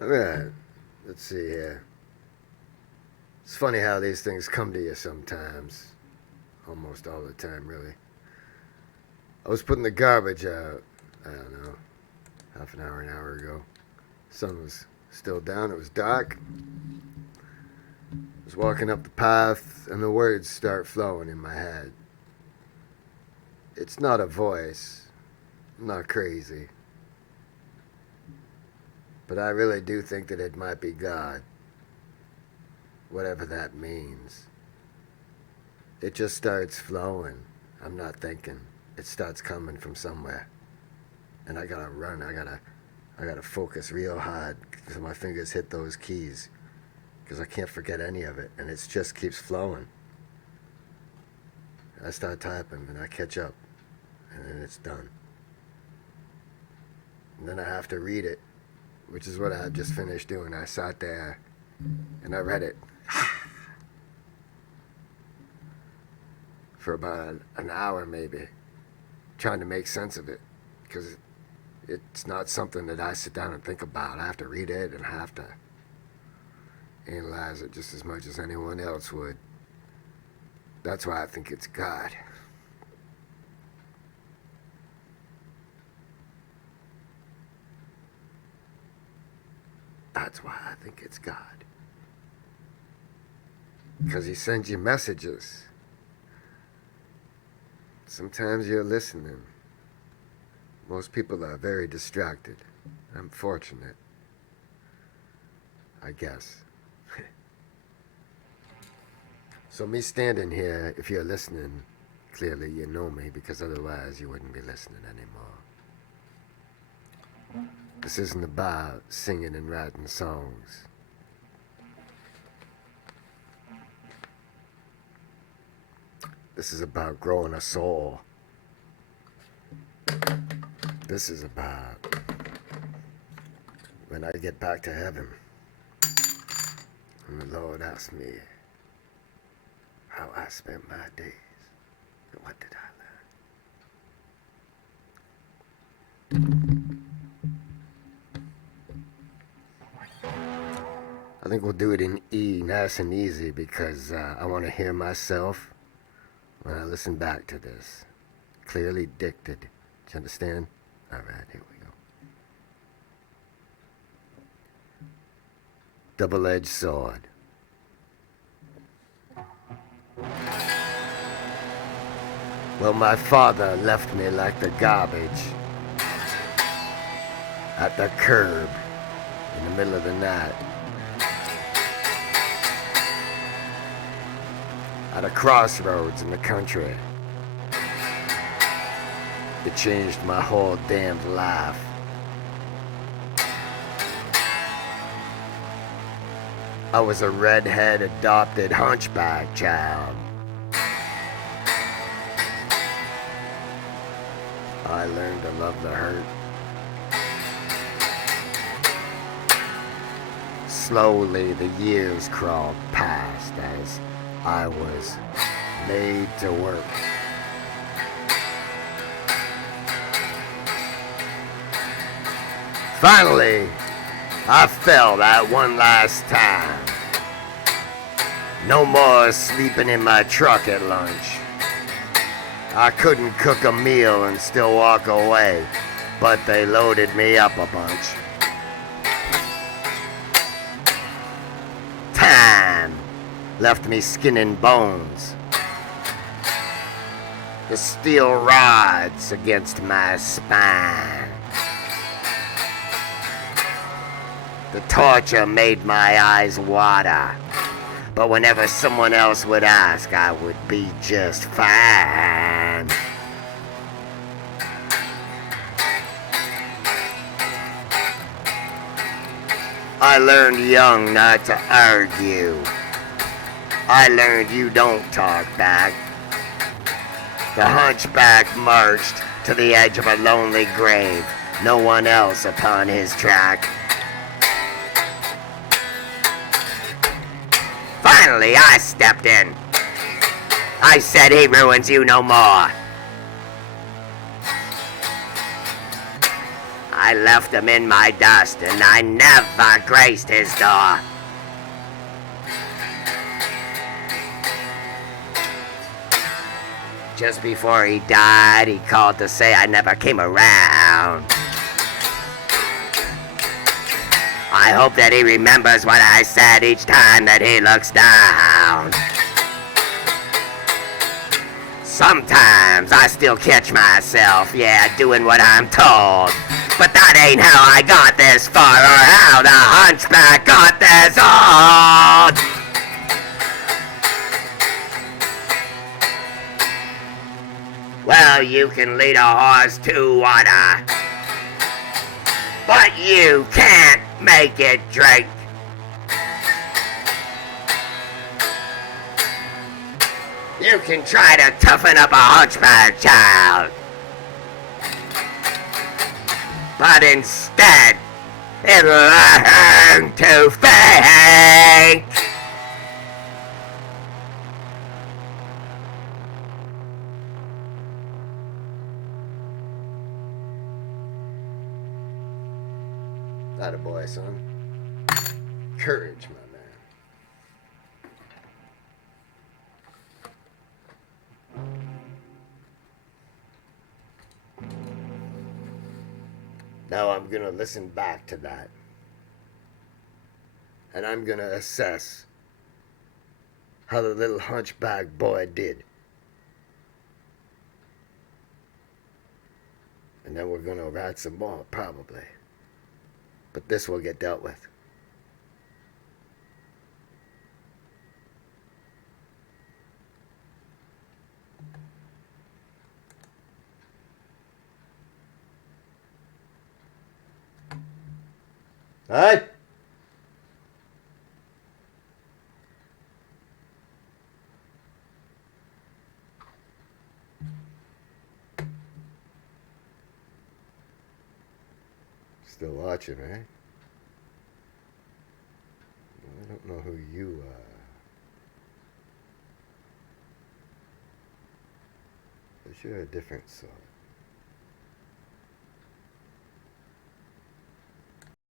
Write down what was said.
Alright, let's see here. It's funny how these things come to you sometimes. Almost all the time, really. I was putting the garbage out, I don't know, half an hour ago. Sun was still down, it was dark. I was walking up the path, and the words start flowing in my head. It's not a voice. I'm not crazy. But I really do think that it might be God. Whatever that means. It just starts flowing. I'm not thinking. It starts coming from somewhere. And I gotta run. I gotta focus real hard so my fingers hit those keys. Because I can't forget any of it. And it just keeps flowing. I start typing and I catch up. And then it's done. And then I have to read it, which is what I just finished doing. I sat there and I read it for about an hour maybe, trying to make sense of it, because it's not something that I sit down and think about. I have to read it and I have to analyze it just as much as anyone else would. That's why I think it's God. That's why I think it's God. Because He sends you messages. Sometimes you're listening. Most people are very distracted. I'm fortunate. I guess. So me standing here, if you're listening, clearly you know me, because otherwise you wouldn't be listening anymore. This isn't about singing and writing songs. This is about growing a soul. This is about when I get back to heaven and the Lord asks me how I spent my days and what did I learn. I think we'll do it in E, nice and easy, because I want to hear myself when I listen back to this. Clearly dicted. Do you understand? All right, here we go. Double-edged sword. Well, my father left me like the garbage at the curb in the middle of the night. At a crossroads in the country. It changed my whole damned life. I was a redhead adopted hunchback child. I learned to love the hurt. Slowly the years crawled past as I was made to work. Finally, I fell that one last time. No more sleeping in my truck at lunch. I couldn't cook a meal and still walk away, but they loaded me up a bunch. Time left me skin and bones. The steel rods against my spine. The torture made my eyes water. But whenever someone else would ask, I would be just fine. I learned young not to argue. I learned you don't talk back. The hunchback marched to the edge of a lonely grave, no one else upon his track. Finally, I stepped in. I said he ruins you no more. I left him in my dust, and I never graced his door. Just before he died, he called to say I never came around. I hope that he remembers what I said each time that he looks down. Sometimes I still catch myself, doing what I'm told. But that ain't how I got this far, or how the hunchback got this old. Well, you can lead a horse to water, but you can't make it drink. You can try to toughen up a hunchback child, but instead, it'll learn to faint. Attaboy, son. Courage, my man. Now I'm gonna listen back to that. And I'm gonna assess how the little hunchback boy did. And then we're gonna write some more, probably. But this will get dealt with. Alright? Still watching, right? I don't know who you are. But you're a different sort.